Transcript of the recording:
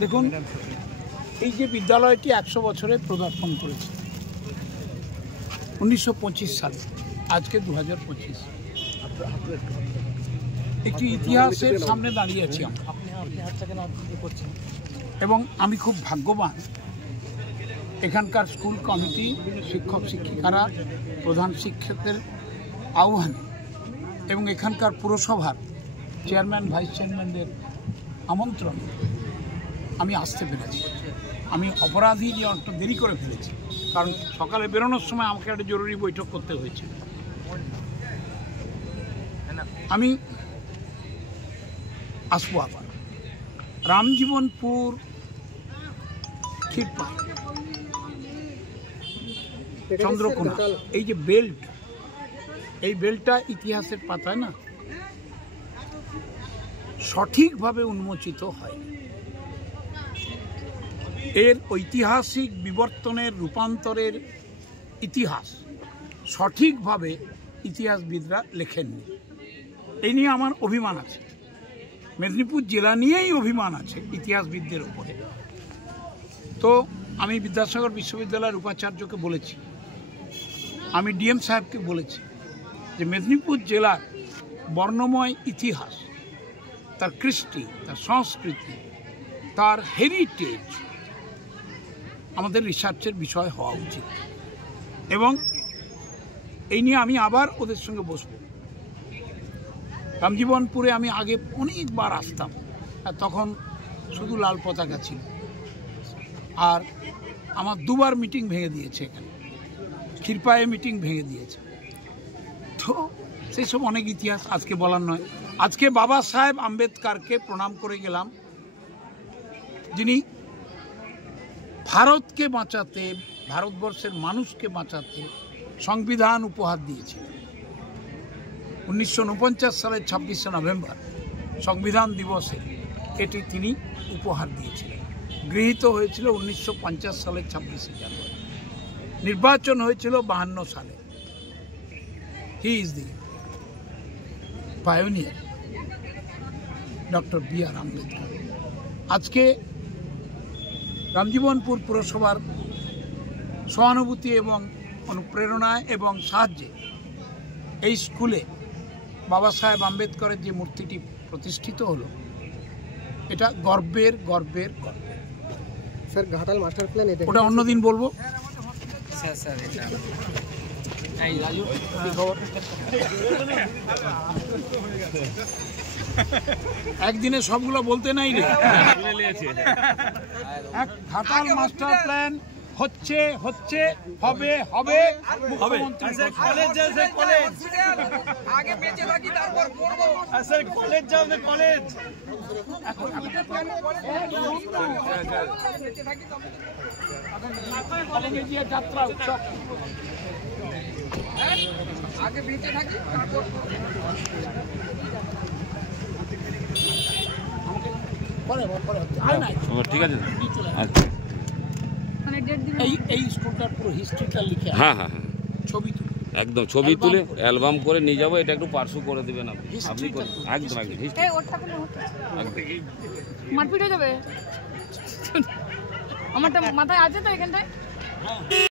দেখুন, এই যে বিদ্যালয়টি 100 বছরে পদার্পণ করেছে 1925 সালে, আজকে 2025, একটি ইতিহাসের সামনে দাঁড়িয়ে আছি আমরা। এবং আমি খুব ভাগ্যবান, এখানকার স্কুল কমিটি, শিক্ষক শিক্ষিকারা, প্রধান শিক্ষকদের আহ্বানে এবং এখানকার পুরসভার চেয়ারম্যান ভাইস চেয়ারম্যানদের আমন্ত্রণ আমি আসতে পেরেছি। আমি অপরাধী যে একটু দেরি করে ফেলেছি, কারণ সকালে বেরোনোর সময় আমাকে একটা জরুরি বৈঠক করতে হয়েছে। আমি আসবো আবার রামজীবনপুর, ক্ষীরপাই, চন্দ্রকোনা, এই যে বেল্ট, এই বেল্টটা ইতিহাসের পাতায় না সঠিকভাবে উন্মোচিত হয়। এর ঐতিহাসিক বিবর্তনের, রূপান্তরের ইতিহাস সঠিকভাবে ইতিহাসবিদরা লেখেননি। এই নিয়ে আমার অভিমান আছে, মেদিনীপুর জেলা নিয়েই অভিমান আছে ইতিহাসবিদদের উপরে। তো আমি বিদ্যাসাগর বিশ্ববিদ্যালয়ের উপাচার্যকে বলেছি, আমি ডিএম সাহেবকে বলেছি যে মেদিনীপুর জেলার বর্ণময় ইতিহাস, তার কৃষ্টি, তার সংস্কৃতি, তার হেরিটেজ আমাদের রিসার্চের বিষয় হওয়া উচিত। এবং এই নিয়ে আমি আবার ওদের সঙ্গে বসব। রামজীবনপুরে আমি আগে অনেকবার আসতাম, তখন শুধু লাল পতাকা ছিল, আর আমার দুবার মিটিং ভেঙে দিয়েছে এখানে, ক্ষীরপায়ে মিটিং ভেঙে দিয়েছে। তো সেই সব অনেক ইতিহাস আজকে বলার নয়। আজকে বাবা সাহেব আম্বেদকরকে প্রণাম করে গেলাম, যিনি ভারতকে বাঁচাতে, ভারতবর্ষের মানুষকে বাঁচাতে সংবিধান উপহার দিয়েছিলেন। 1949 সালের 26শে নভেম্বর সংবিধান দিবসে এটি তিনি উপহার দিয়েছিলেন। গৃহীত হয়েছিল 1950 সালের 26শে জানুয়ারি, নির্বাচন হয়েছিল 52 সালে। He is the pioneer, doctor B R Ambedkar. আজকে রামজীবনপুর পুরসভার সহানুভূতি এবং অনুপ্রেরণায় এবং সাহায্যে এই স্কুলে বাবা সাহেব আম্বেদকরের যে মূর্তিটি প্রতিষ্ঠিত হলো, এটা গর্বের গর্বের গর্বের। স্যার, ঘাটাল মাস্টার প্ল্যান ওটা অন্যদিন বলবো। একদিনে সবগুলো বলতে নাই রে। ঘাটাল মাস্টার প্ল্যান হচ্ছে, হচ্ছে, হবে, হবে, মুখ্যমন্ত্রী কলেজ যাবে, কলেজ আগে বেঁচে থাকি তারপর পড়বো। স্যার, কলেজ যাবে, কলেজ এখন কলেজে গিয়ে যাত্রা উৎসব আগে বেঁচে থাকি তারপর ঠিক আছে। এই স্কুলটার পুরো হিস্ট্রিটা লিখে, হ্যাঁ হ্যাঁ হ্যাঁ, ছবি তুলে, একদম ছবি তুলে অ্যালবাম করে নিয়ে যাবো। এটা একটু পার্সু করে দেবেন আপনি। একদম একদম মারপিট হয়ে যাবে। আমারটা মাথায় আছে তো এখানটায়।